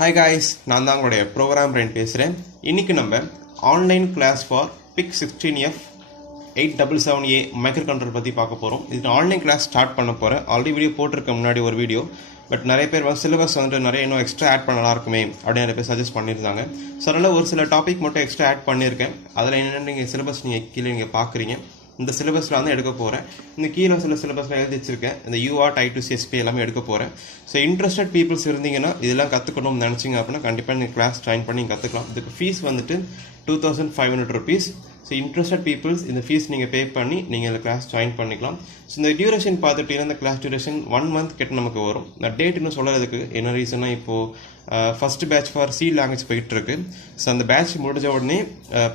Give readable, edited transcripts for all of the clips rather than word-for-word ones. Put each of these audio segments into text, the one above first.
Hi guys, நான் தான் உங்களுடைய ப்ரோக்ராம் பிரெயின் பேசுகிறேன். இன்றைக்கி நம்ம online class for PIC16F877A microcontroller பற்றி பார்க்க போகிறோம். இது ஆன்லைன் கிளாஸ் ஸ்டார்ட் பண்ண போகிறேன். ஆல்ரெடி வீடியோ போட்டிருக்க முன்னாடி ஒரு வீடியோ. பட் நிறைய பேர் வந்து சிலபஸ் வந்துட்டு நிறைய இன்னும் எக்ஸ்ட்ரா ஆட் பண்ணலாம் இருக்குமே அப்படின்னு நிறைய பேர் சஜஸ்ட் பண்ணியிருந்தாங்க. ஸோ அதனால் ஒரு சில டாபிக் மட்டும் எக்ஸ்ட்ரா ஆட் பண்ணியிருக்கேன். அதில் என்னென்ன நீங்கள் சிலபஸ் நீங்கள் கீழே நீங்கள் பார்க்குறீங்க. இந்த சிலபஸில் வந்து எடுக்க போகிறேன். இந்த கீழே சில சிலபஸில் எழுதி வச்சிருக்கேன். இந்த UART I2CSP எல்லாமே எடுக்க போகிறேன். ஸோ இன்ட்ரெஸ்டட் பீப்புள்ஸ் இருந்தீங்கன்னா இதெல்லாம் கற்றுக்கணும்னு நினச்சிங்க அப்படின்னா கண்டிப்பாக நீங்கள் கிளாஸ் ஜாயின் பண்ணி கற்றுக்கலாம். இதுக்கு ஃபீஸ் வந்துட்டு 2500 rupees. ஸோ இன்ட்ரெஸ்டட் பீப்புள்ஸ் இந்த ஃபீஸ் நீங்கள் பே பண்ணி நீங்கள் இந்த கிளாஸ் ஜாயின் பண்ணிக்கலாம். ஸோ இந்த டியூரேஷன் பார்த்துட்டிங்கன்னா இந்த கிளாஸ் டியூரேஷன் 1 month கிட்ட நமக்கு வரும். நான் டேட் இன்னும் சொல்கிறதுக்கு என்ன ரீசன்னா இப்போது first batch for C language போயிட்டுருக்கு. ஸோ அந்த பேட்ச் முடிஞ்ச உடனே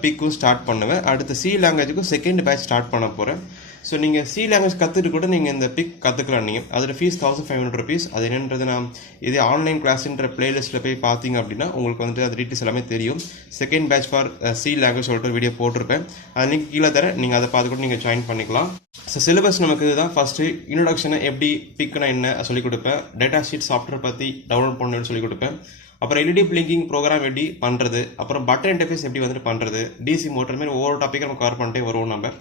பிக்கும் ஸ்டார்ட் பண்ணுவேன். அடுத்து சி லாங்குவேஜுக்கும் செகண்ட் பேட்ச் ஸ்டார்ட் பண்ண போகிறேன். ஸோ நீங்கள் சி லாங்குவேஜ் கற்றுட்டு கூட நீங்கள் இந்த பிக் கற்றுக்கலாம். நீங்கள் அதில் ஃபீஸ் 1500 rupees. அது என்னன்றது நான் இது ஆன்லைன் கிளாஸ்ன்ற பிளேலிஸ்ட்டில் போய் பார்த்தீங்க அப்படின்னா உங்களுக்கு வந்துட்டு அது டீட்டெயில்ஸ் எல்லாமே தெரியும். Second batch for C language சொல்லிட்டு ஒரு வீடியோ போட்டிருப்பேன். அது நீங்கள் கீழே தரேன், நீங்கள் அதை பார்த்து கூட நீங்கள் ஜாயின் பண்ணிக்கலாம். ஸோ சிலபஸ் நமக்கு இதுதான். ஃபஸ்ட்டு இன்ட்ரொடக்ஷனை எப்படி பிக்குனா என்ன சொல்லிக் கொடுப்பேன். டேட்டா ஷீட் சாஃப்ட்வேர் பற்றி டவுன்லோட் பண்ணணும்னு சொல்லிக் கொடுப்பேன். அப்புறம் எல்இடி பிளிங்கிங் ப்ரோக்ராம் எப்படி பண்ணுறது, அப்புறம் பட்டன் இன்டர்ஃபேஸ் எப்படி வந்துட்டு பண்ணுறது, டிசி மோட்டர் மாதிரி ஒவ்வொரு டாப்பிக்கை நம்ம கவர் பண்ணிட்டே வருவோம் நம்ம.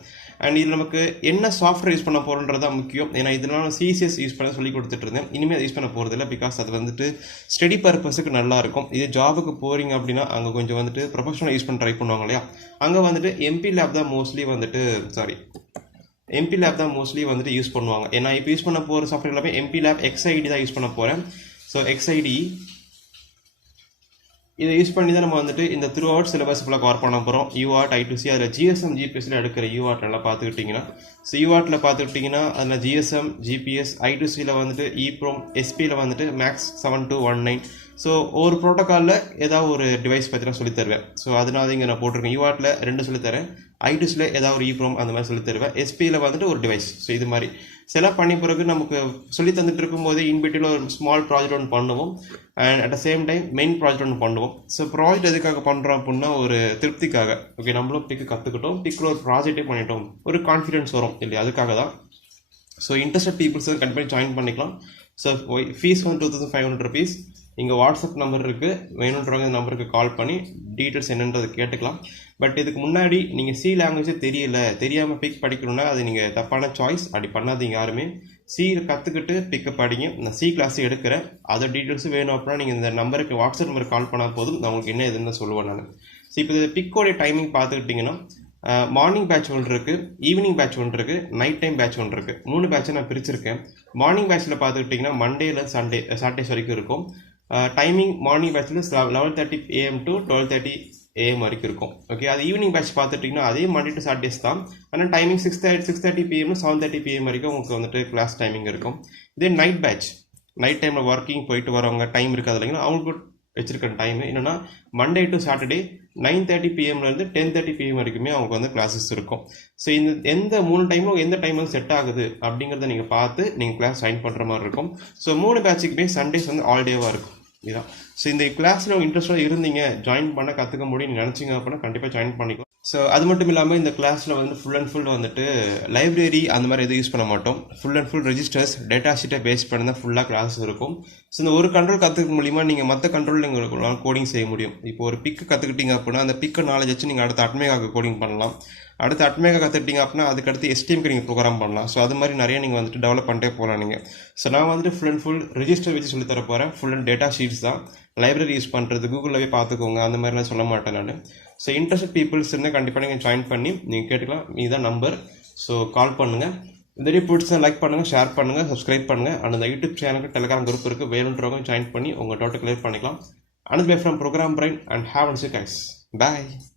அண்ட் இதில் நமக்கு என்ன சாஃப்ட்வேர் யூஸ் பண்ண போகிறோன்றது தான் முக்கியம். ஏன்னா இதனால சிசிஎஸ் யூஸ் பண்ண சொல்லி கொடுத்துட்டு இருந்தேன். இனிமேல் அதை யூஸ் பண்ண போகிறதில்ல. பிகாஸ் அது வந்துட்டு ஸ்டடி பர்பஸுக்கு நல்லா இருக்கும். இதே ஜாபுக்கு போகிறீங்க அப்படின்னா அங்கே கொஞ்சம் வந்துட்டு ப்ரொஃபஷனல் யூஸ் பண்ண ட்ரை பண்ணுவாங்க இல்லையா. அங்கே வந்துட்டு MP லேப் தான் மோஸ்ட்லி வந்துட்டு யூஸ் பண்ணுவாங்க. ஏன்னா இப்போ யூஸ் பண்ண போகிற சாஃப்ட்வேர் எல்லாமே MP லேப் XID தான் யூஸ் பண்ண போகிறேன். ஸோ XID இதை யூஸ் பண்ணி தான் நம்ம வந்துட்டு இந்த த்ரூ அவுட் சிலபஸ் ஃபுல்லாக கவர் பண்ண போகிறோம். UART I2C அதில் GSM GPSல எடுக்கிற UART நல்லா பார்த்துக்கிட்டிங்கன்னா, ஸோ UARTல பார்த்துக்கிட்டிங்கன்னா அதில் GSM GPS I2Cயில் வந்துட்டு EEPROM SPயில் வந்துட்டு MAX 7219. ஸோ ஒரு ப்ரோட்டோக்காலில் ஏதாவது ஒரு டிவைஸ் பற்றி நான் சொல்லித்தருவேன். ஸோ அதனால இங்கே நான் போட்டிருக்கேன். UARTல 2 சொல்லித்தரேன். I2Cயில் ஏதாவது ஒரு EEPROM அந்த மாதிரி சொல்லித்தருவேன். SPயில் வந்துட்டு ஒரு டிவைஸ். ஸோ இது மாதிரி செலக்ட் பண்ணி பிறகு நமக்கு சொல்லி தந்துட்டு இருக்கும்போது இன்பிட்டில் ஒரு ஸ்மால் ப்ராஜெக்ட் ஒன்று பண்ணுவோம். And at the same time main project ஒன்று பண்ணுவோம். ஸோ ப்ராஜெக்ட் எதுக்காக பண்ணுறோம் அப்படின்னா ஒரு திருப்திக்காக. ஓகே, நம்மளும் பிக்கு கற்றுக்கிட்டோம், பிக்கில் ஒரு ப்ராஜெக்டே பண்ணிட்டோம், ஒரு கான்ஃபிடென்ஸ் வரும் இல்லையா, அதுக்காக தான். ஸோ இன்ட்ரெஸ்டட் பீப்புள்ஸ் கண்டிப்பாக ஜாயின் பண்ணிக்கலாம். ஸோ ஃபீஸ் வந்து 2500 rupees. இங்கே வாட்ஸ்அப் நம்பர் இருக்குது, வேணுன்றவங்க இந்த நம்பருக்கு கால் பண்ணி டீட்டெயில்ஸ் என்னன்றது கேட்டுக்கலாம். பட் இதுக்கு முன்னாடி நீங்கள் சி லாங்குவேஜே தெரியாமல் பிக் படிக்கணும்னா அது நீங்கள் தப்பான சாய்ஸ். அப்படி பண்ணாதீங்க யாருமே. சி கற்றுக்கிட்டு பிக்கை படிங்க. நான் சி கிளாஸ் எடுக்கிறேன். அதோட டீட்டெயில்ஸும் வேணும் அப்படின்னா நீங்கள் இந்த நம்பருக்கு வாட்ஸ்அப் நம்பருக்கு கால் பண்ணால் போதும். நான் உங்களுக்கு என்ன எதுன்னு சொல்லுவேன் நான். ஸோ இப்போ இது பிக்கோடைய டைமிங் பார்த்துக்கிட்டிங்கன்னா மார்னிங் பேட்ச் ஒன்று இருக்குது, ஈவினிங் பேட்ச் ஒன்று இருக்குது, நைட் டைம் பேட்ச் ஒன்று இருக்குது. 3 பேட்சை நான் பிரிச்சிருக்கேன். மார்னிங் பேட்சில் பார்த்துக்கிட்டிங்கன்னா மண்டேல சாட்டர்டேஸ் வரைக்கும் இருக்கும். டைமிங் மார்னிங் பேட்சில் 11:30 AM to 12:30 AM வரைக்கும் இருக்கும். ஓகே, அது ஈவினிங் பேட்ச் பார்த்துட்டிங்கன்னா அதே மண்டே டு சாட்டர்டேஸ் தான். ஆனால் டைமிங் 6:30 PM 7:30 PM வரைக்கும் உங்களுக்கு வந்துட்டு கிளாஸ் டைமிங் இருக்கும். இதே நைட் பேட்ச், நைட் டைமில் ஒர்க்கிங் போயிட்டு வரவங்க டைம் இருக்காது இல்லைங்களா, அவங்களுக்கு வச்சிருக்க டைம் என்னென்னா மண்டே டு சாட்டர்டே 9:30 PMலேருந்து 10:30 PM வரைக்குமே அவங்க வந்து கிளாஸஸ் இருக்கும். ஸோ இந்த எந்த 3 டைமும் எந்த டைம் வந்து செட் ஆகுது அப்படிங்கிறத நீங்கள் பார்த்து நீங்கள் கிளாஸ் ஜாயின் பண்ணுற மாதிரி இருக்கும். ஸோ 3 பேட்சுக்குமே சண்டேஸ் வந்து ஆல் டேவாக இருக்கும். இதுதான். ஸோ இந்த கிளாஸில் இன்ட்ரெஸ்டாக இருந்தீங்க, ஜாயின் பண்ண கற்றுக்க முடியும் நினச்சிங்க அப்படின்னா கண்டிப்பாக ஜாயின் பண்ணிக்கலாம். ஸோ அது மட்டும் இல்லாமல் இந்த கிளாஸில் வந்து ஃபுல் அண்ட் ஃபுல் வந்துட்டு லைப்ரரி அந்த மாதிரி எதுவும் யூஸ் பண்ண மாட்டோம். Full and full registers data ஷீட்டை பேஸ் பண்ணி தான் ஃபுல்லாக கிளாஸ் இருக்கும். ஸோ இந்த ஒரு கண்ட்ரோல் கற்றுக்க மூலிமா நீங்கள் மற்ற கண்ட்ரோல் நீங்கள் கோடிங் செய்ய முடியும். இப்போ ஒரு பிக்கு கற்றுக்கிட்டீங்க அப்படின்னா அந்த பிக்கு நாலேஜ் வச்சு நீங்கள் அடுத்த அட்மேகாக்கு கோடிங் பண்ணலாம். அடுத்து அட்மேகா கற்றுக்கிட்டீங்க அப்படின்னா அதுக்கடுத்து STMக்கு நீங்கள் ப்ரோக்ராம் பண்ணலாம். ஸோ அது மாதிரி நிறைய நீங்கள் வந்துட்டு டெவலப் பண்ணிட்டே போகலாம் நீங்கள். ஸோ நான் வந்துட்டு ஃபுல் அண்ட் ஃபுல் ரெஜிஸ்டர் வச்சு சொல்லி தர போகிறேன். ஃபுல் அண்ட் டேட்டா ஷீட்ஸ் தான். லைப்ரரி யூஸ் பண்ணுறது கூகுளில் பார்த்துக்கோங்க, அந்த மாதிரிலாம் சொல்ல மாட்டேன் நான். ஸோ இன்ட்ரெஸ்ட் பீப்புள்ஸ் இருந்தால் கண்டிப்பாக நீங்கள் ஜாயின் பண்ணி நீங்கள் கேட்டுக்கலாம். இதுதான் நம்பர். ஸோ கால் பண்ணுங்கள். இந்த வீடியோ பிடிச்சா லைக் பண்ணுங்கள், ஷேர் பண்ணுங்கள், சப்ஸ்கிரைப் பண்ணுங்கள். அண்ட் அந்த யூடியூப் சேனலுக்கு டெலிகிராம் குரூப் இருக்குது, வேணுன்றவங்க ஜாயின் பண்ணி உங்கள் டவுட்டை கிளியர் பண்ணிக்கலாம். Another way from Program Brain and have a nice day guys. Bye.